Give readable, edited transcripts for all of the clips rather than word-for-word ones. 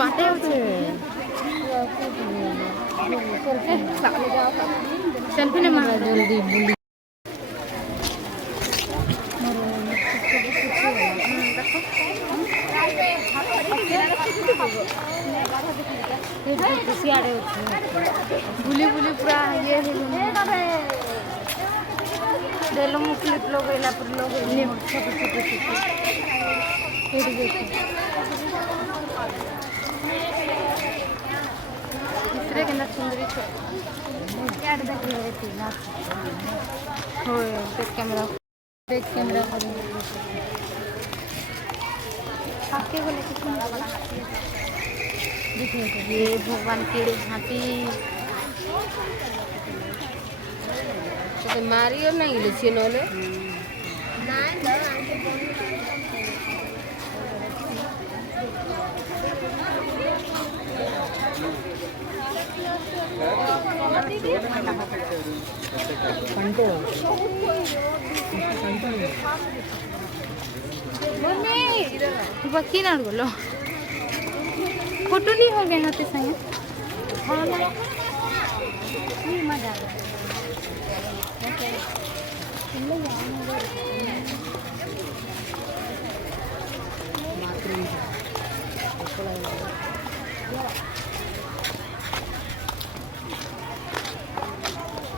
बाटे আছে सेल्फी ने मार जल्दी बुली बुली बुली पूरा ये देलो मु क्लिप लगेला पर लगेले छोटे छोटे तीसरे के ना सुंदरी क्या देख ले थी ना होय देख कैमरा आके बोले कितना देखिए ये भगवान के हाथी तो मारियो नहीं ले छी नोले बाकी ना बोलो फोटो नहीं हो गए हाथी संगे मजा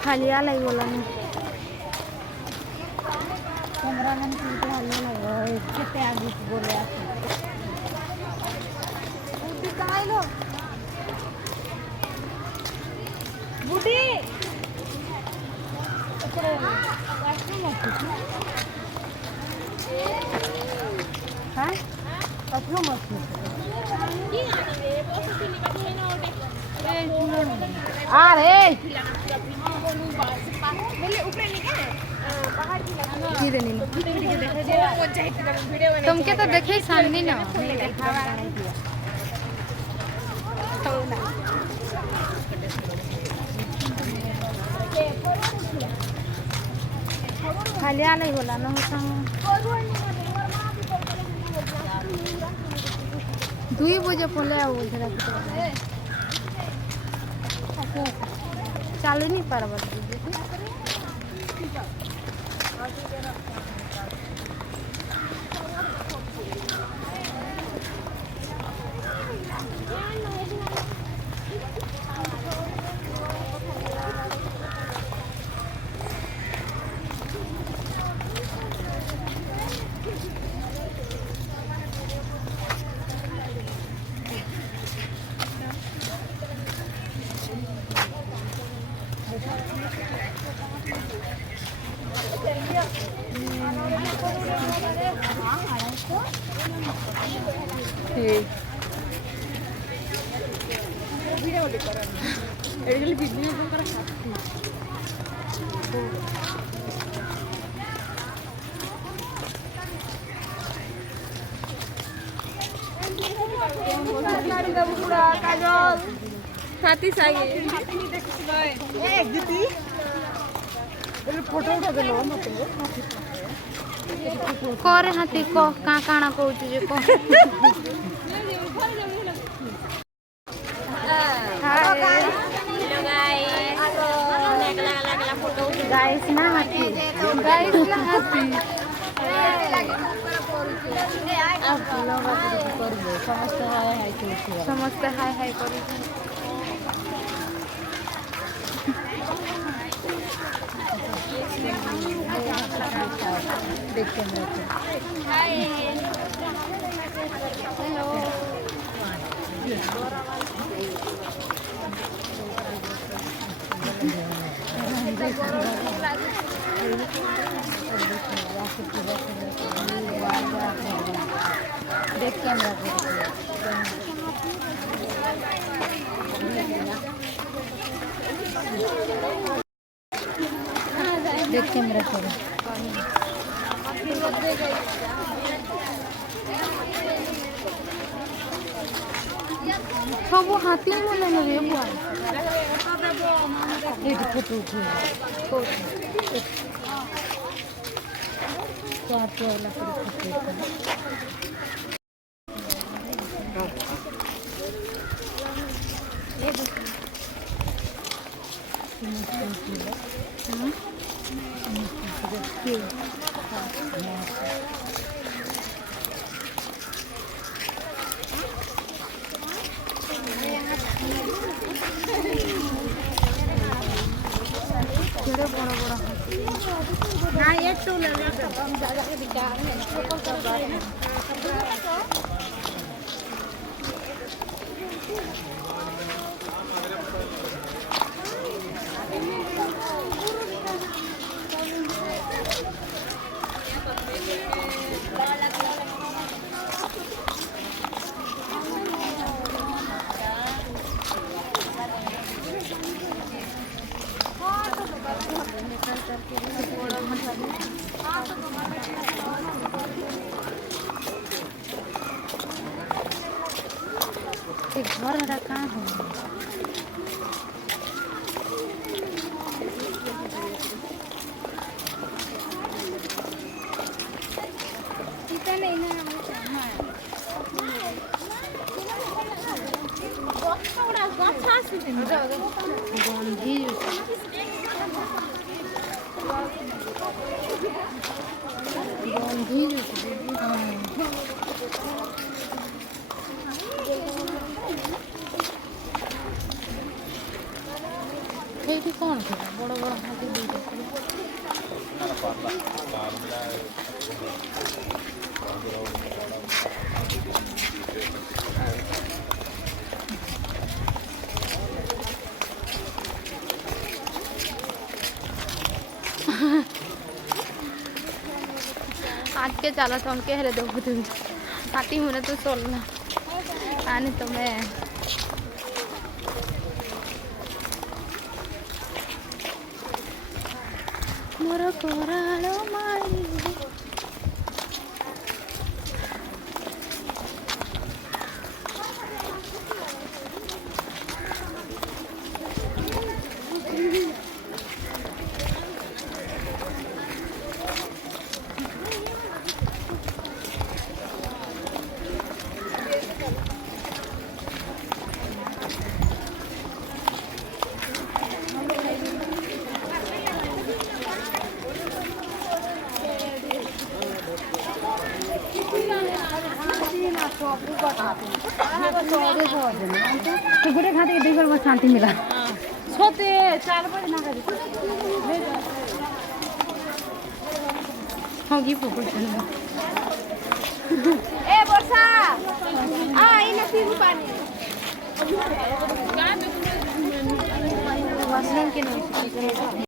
खाली आला बोला नहीं कैमरा मैन हालिया लगा कितने आगे बोले लो बुढ़ी हाँ कपड़ों मछली अरे तुमके तो देखे सामने ना खाली नहीं बोला ना दुई बजे पड़े चालू नहीं पार्बा हाथी फोटो उठा देलो करे हाथी को काना कहू जे को गाइस ना हाथी समस्त हाय हाय कर देखते हैं हाय हेलो देख कैमरा देख कैमरा करो सब हाथी बोले ना रे बुआ ये फोटो चार वाला बड़ा बड़ा ना ये तो ले लो हम ज्यादा के विचार में घर रखा है नहीं ना ये कौन था बड़ा बड़ा हाथी आज के चला तो उनके हेरे दो तुम हाथी होने तो सोलना आने तो मैं मोरा कोरालो मारी कुकुरे खाते दुई बार शांति मिला सोते 4 बजे ना करी होगी कुकुर ए वर्षा आ इन फिर पानी वासलिन के नहीं